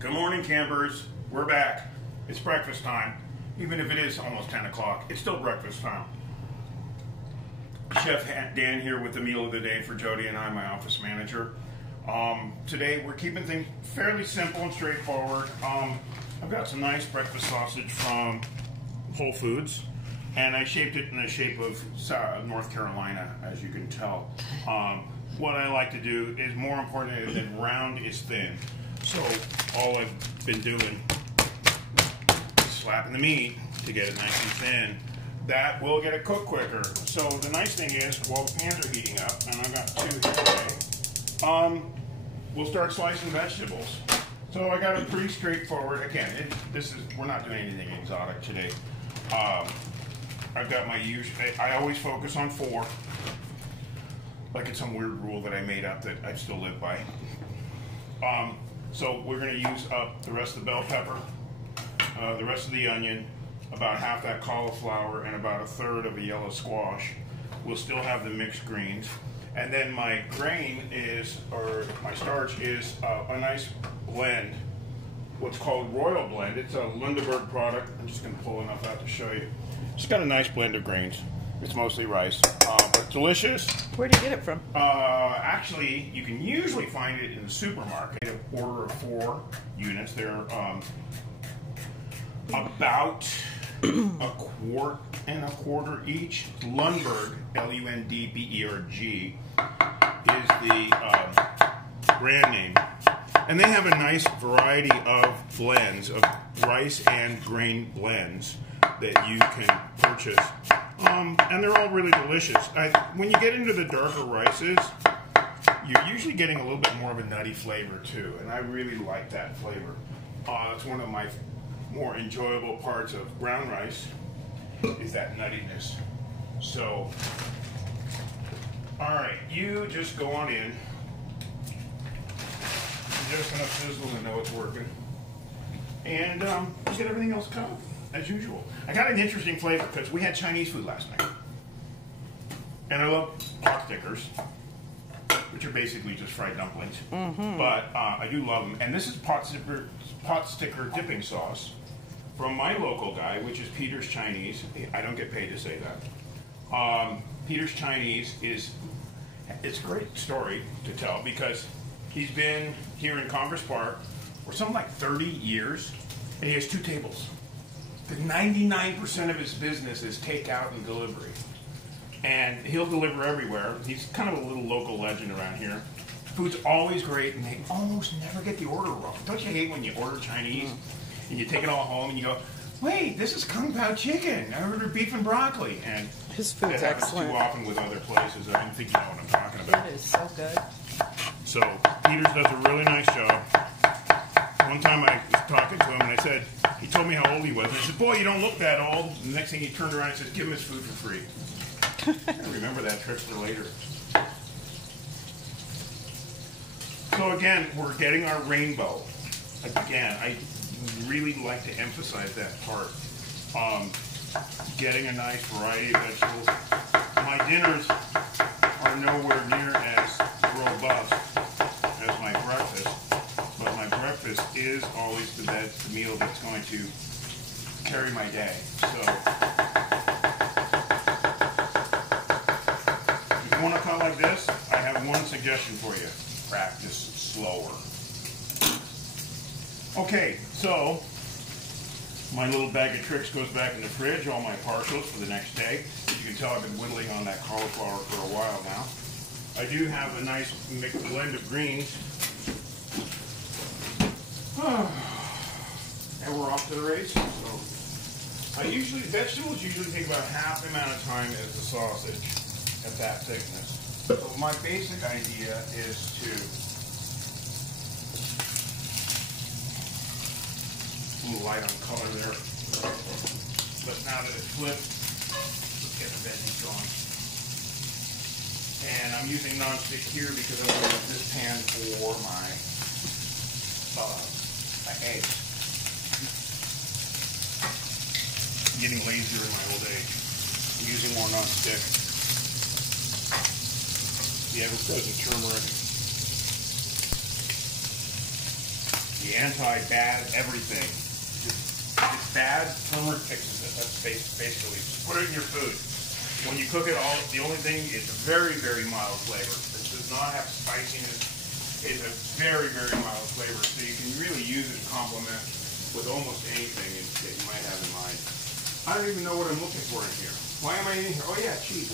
Good morning, campers. We're back. It's breakfast time. Even if it is almost 10 o'clock, it's still breakfast time. Chef Dan here with the meal of the day for Jody and I, my office manager. Today we're keeping things fairly simple and straightforward. I've got some nice breakfast sausage from Whole Foods, and I shaped it in the shape of North Carolina, as you can tell. What I like to do is, more important than round is thin. So all I've been doing is slapping the meat to get it nice and thin. That will get it cooked quicker. So the nice thing is, while the pans are heating up, and I've got two here today, we'll start slicing vegetables. So I got it pretty straightforward. Again, we're not doing anything exotic today. I've got my usual. I always focus on 4. Like it's some weird rule that I made up that I still live by. So we're going to use up the rest of the bell pepper, the rest of the onion, about half that cauliflower, and about 1/3 of a yellow squash. We'll still have the mixed greens. And then my grain is, or my starch is a nice blend, what's called Royal Blend. It's a Lundeberg product. I'm just going to pull enough out to show you. It's got a nice blend of grains. It's mostly rice, but delicious. Where do you get it from? Actually, you can usually find it in the supermarket. A order of 4 units. They're about $1.25 each. Lundberg, Lundberg, is the brand name. And they have a nice variety of blends, of rice and grain blends that you can purchase. And they're all really delicious. When you get into the darker rices, you're usually getting a little bit more of a nutty flavor too, and I really like that flavor. It's one of my more enjoyable parts of brown rice, is that nuttiness. So, alright, you just go on in. Just enough sizzle to know it's working. And you get everything else covered, as usual. I got an interesting flavor because we had Chinese food last night. And I love pot stickers, which are basically just fried dumplings. But I do love them. And this is pot sticker dipping sauce from my local guy, which is Peter's Chinese. I don't get paid to say that. Peter's Chinese it's a great story to tell because he's been here in Congress Park for something like 30 years, and he has 2 tables. 99% of his business is takeout and delivery. And he'll deliver everywhere. He's kind of a little local legend around here. Food's always great, and they almost never get the order wrong. Don't you hate when you order Chinese, and you take it all home, and you go, wait, this is Kung Pao chicken. I ordered beef and broccoli. And his food's excellent. Too often with other places. I don't think you know what I'm talking about. It is so good. So, Peters does a really nice job. One time I was talking to him, and I said, he told me how old he was. And I said, boy, you don't look that old. And the next thing he turned around and says, give him his food for free. I remember that trip for later. So again, we're getting our rainbow. Again, I really like to emphasize that part. Getting a nice variety of vegetables. My dinners are nowhere near as robust as my breakfast, but my breakfast is always the meal that's going to carry my day. So, if you want to cut like this, I have one suggestion for you. Practice slower. Okay, so my little bag of tricks goes back in the fridge, all my partials for the next day. You can tell I've been whittling on that cauliflower for a while now. I do have a nice mixed blend of greens. And we're off to the races. So vegetables usually take about half the amount of time as the sausage at that thickness. So my basic idea is to a little light on color there. But now that it's flipped, let's get the veggies going. And I'm using non-stick here because I'm going to use this pan for my eggs. I'm getting lazier in my old age. I'm using more non-stick. The ever-present turmeric. the anti-bad everything. It's bad, turmeric fixes it. That's basically, just put it in your food. When you cook it all, the only thing, it's a very, very mild flavor. It does not have spiciness. It's a very, very mild flavor, so you can really use it to complement with almost anything that you might have in mind. I don't even know what I'm looking for in here. Why am I in here? Oh yeah, cheese.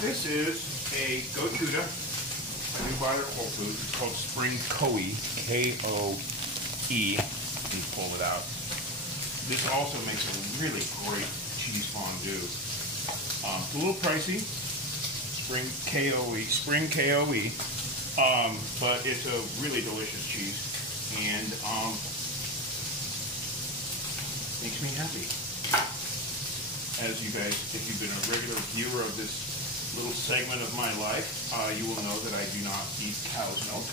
This is a goat Gouda. I do buy it at Whole Foods. It's called Spring Koe, K-O-E. You can pull it out. This also makes a really great cheese fondue. It's a little pricey. Spring K-O-E. But it's a really delicious cheese. And makes me happy. As you guys, if you've been a regular viewer of this little segment of my life, you will know that I do not eat cow's milk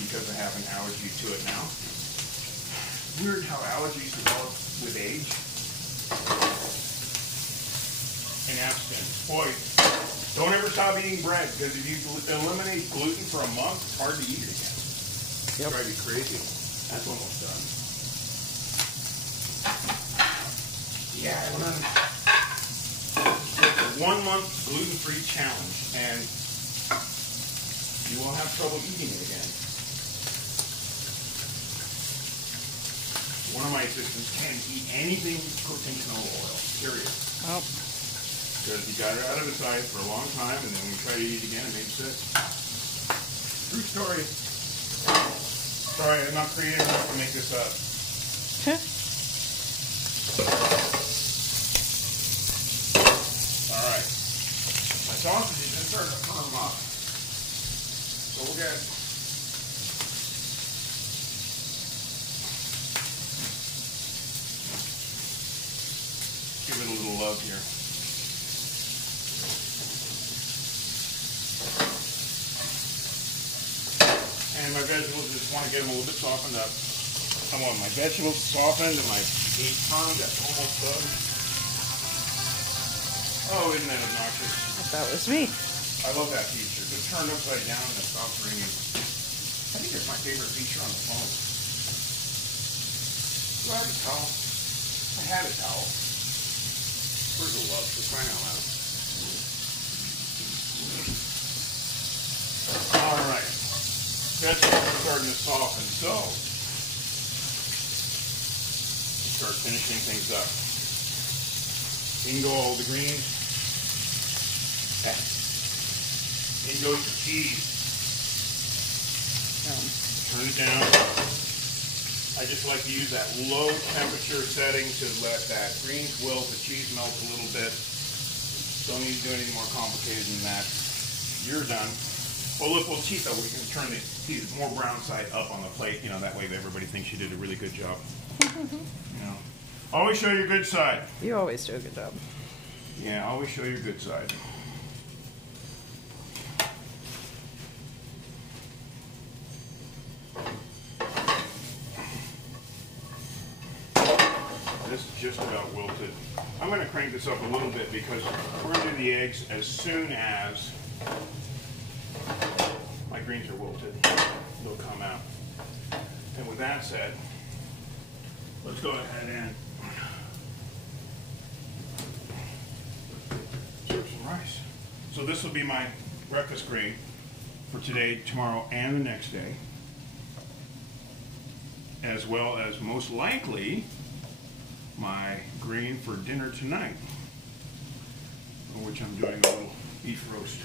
because I have an allergy to it now. Weird how allergies develop with age. And abstinence. Boy, don't ever stop eating bread, because if you eliminate gluten for a month, it's hard to eat it again. Yep. Drive you crazy. That's almost done. Yeah, I went on a 1 month gluten-free challenge, and you won't have trouble eating it again. One of my assistants can't eat anything cooked in canola oil, period. Oh. Because he got it out of his eyes for a long time, and then when we tried to eat again, it made him sick. True story. Sorry, I'm not creative enough to make this up. Alright. My sausages just started to firm up. So we'll get... give it a little love here. And my vegetables, just want to get them a little bit softened up. I want my vegetables softened and my meat turned. That's almost done. Oh, isn't that obnoxious? That was me. I love that feature. Just turned upside down and it stops ringing. I think it's my favorite feature on the phone. Do I have a towel? I had a towel. Where's the love? Just right out loud. All right. Vegetables are starting to soften, so start finishing things up. In go all the greens. In goes the cheese. Turn it down. I just like to use that low temperature setting to let that greens wilt, the cheese melt a little bit. Don't need to do anything more complicated than that. You're done. Well, look, we'll cheat though. We can turn the more brown side up on the plate. You know, that way everybody thinks you did a really good job. You know, always show your good side. You always do a good job. Yeah, always show your good side. This is just about wilted. I'm going to crank this up a little bit because we're going to do the eggs as soon as my greens are wilted. They'll come out. And with that said, let's go ahead and serve some rice. So this will be my breakfast green for today, tomorrow, and the next day, as well as most likely my green for dinner tonight, which I'm doing a little beef roast.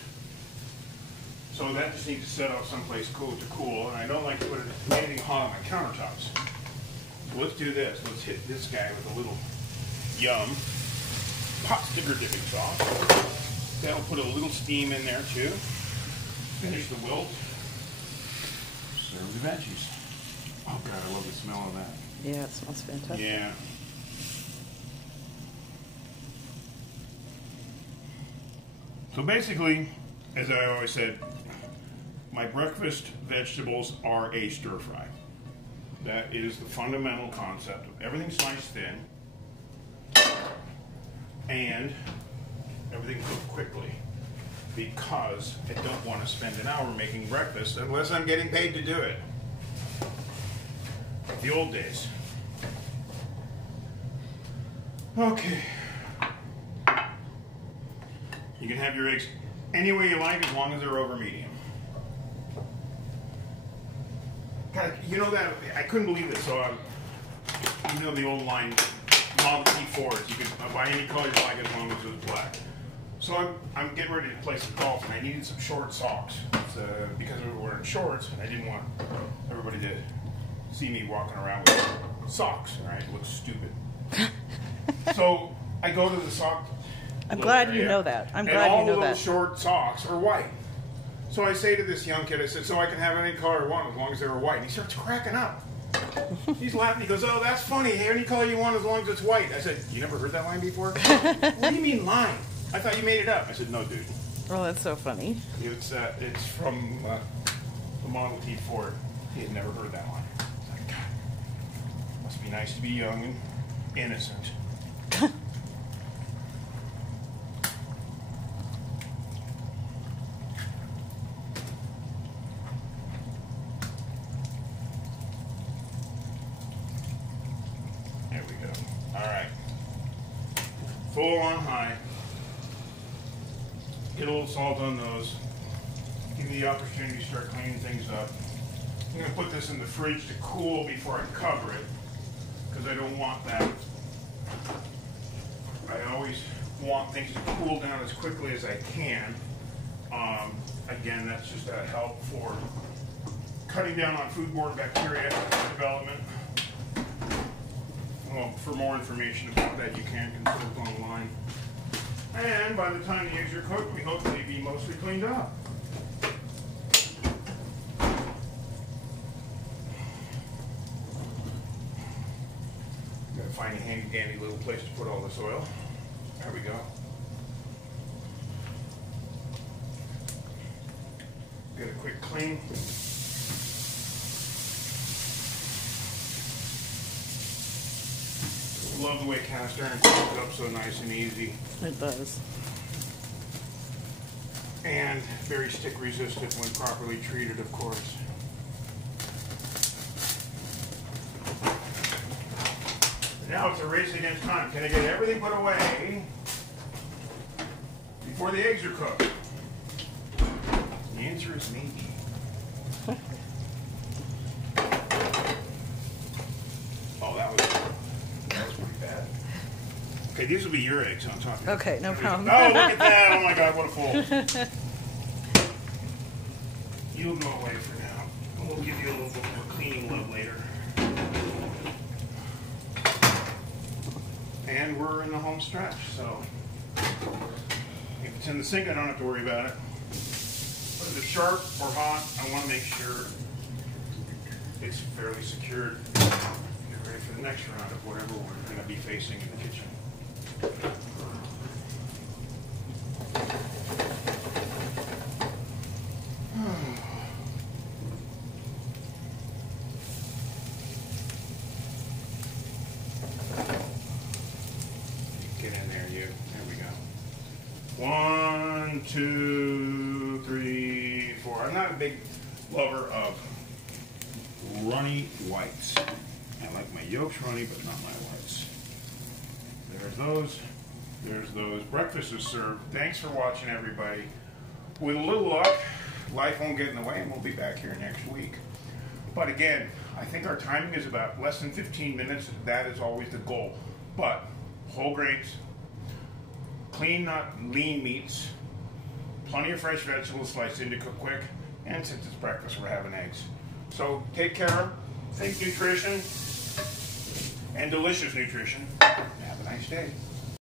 So that just needs to set out someplace cool to cool, and I don't like to put anything hot on my countertops. So let's do this. Let's hit this guy with a little yum pot sticker dipping sauce. That'll put a little steam in there too. Finish the wilt. Serve the veggies. Oh God, I love the smell of that. Yeah, it smells fantastic. Yeah. So basically, as I always said, my breakfast vegetables are a stir fry. That is the fundamental concept of everything sliced thin and everything cooked quickly. because I don't want to spend an hour making breakfast unless I'm getting paid to do it. Like the old days. Okay. You can have your eggs any way you like as long as they're over medium. God, you know that, I couldn't believe this. So, you know the old line, Model T Fords, you could buy any color you like as long as it was black. So I'm getting ready to play some golf, and I needed some short socks because we were wearing shorts, and I didn't want everybody to see me walking around with socks, right? It looks stupid. So I go to the sock. I'm glad you know that. I'm glad you know that. And all those short socks are white. So I say to this young kid, I said, so I can have any color I want as long as they were white. And he starts cracking up. He's laughing. He goes, oh, that's funny. Any color you want as long as it's white. I said, you never heard that line before? What do you mean line? I thought you made it up. I said, no, dude. Oh, that's so funny. It's from the Model T Ford. He had never heard that line. I was like, God, must be nice to be young and innocent. There we go. All right. Full on high. Get a little salt on those. Give me the opportunity to start cleaning things up. I'm going to put this in the fridge to cool before I cover it, because I don't want that. I always want things to cool down as quickly as I can. Again, that's just a help for cutting down on foodborne bacteria development. Well, for more information about that, you can consult online. And by the time the eggs are cooked, we hope they'll be mostly cleaned up. Gotta find a handy dandy little place to put all this oil. There we go. Get a quick clean. Love the way cast iron cooks it up so nice and easy. It does. And very stick resistant when properly treated, of course. Now it's a race against time. Can I get everything put away before the eggs are cooked? The answer is maybe. Oh, that was pretty bad. Okay, these will be your eggs on top. Okay, no problem. Oh, look at that. Oh my God, what a fool. You'll go away for now. And we'll give you a little bit more cleaning love later. And we're in the home stretch, so if it's in the sink, I don't have to worry about it. But if it's sharp or hot, I want to make sure it's fairly secured. Get ready for the next round of whatever we're going to be facing in the kitchen. Get in there, you. There we go. 1, 2, 3, 4. I'm not a big lover of runny whites. I like my yolks runny, but not my whites. There's those. There's those. Breakfast is served. Thanks for watching, everybody. With a little luck, life won't get in the way, and we'll be back here next week. But again, I think our timing is about less than 15 minutes. That is always the goal. But whole grains, clean, not lean meats, plenty of fresh vegetables sliced in to cook quick, and since it's breakfast, we're having eggs. So take care, think nutrition, and delicious nutrition. Have a nice day.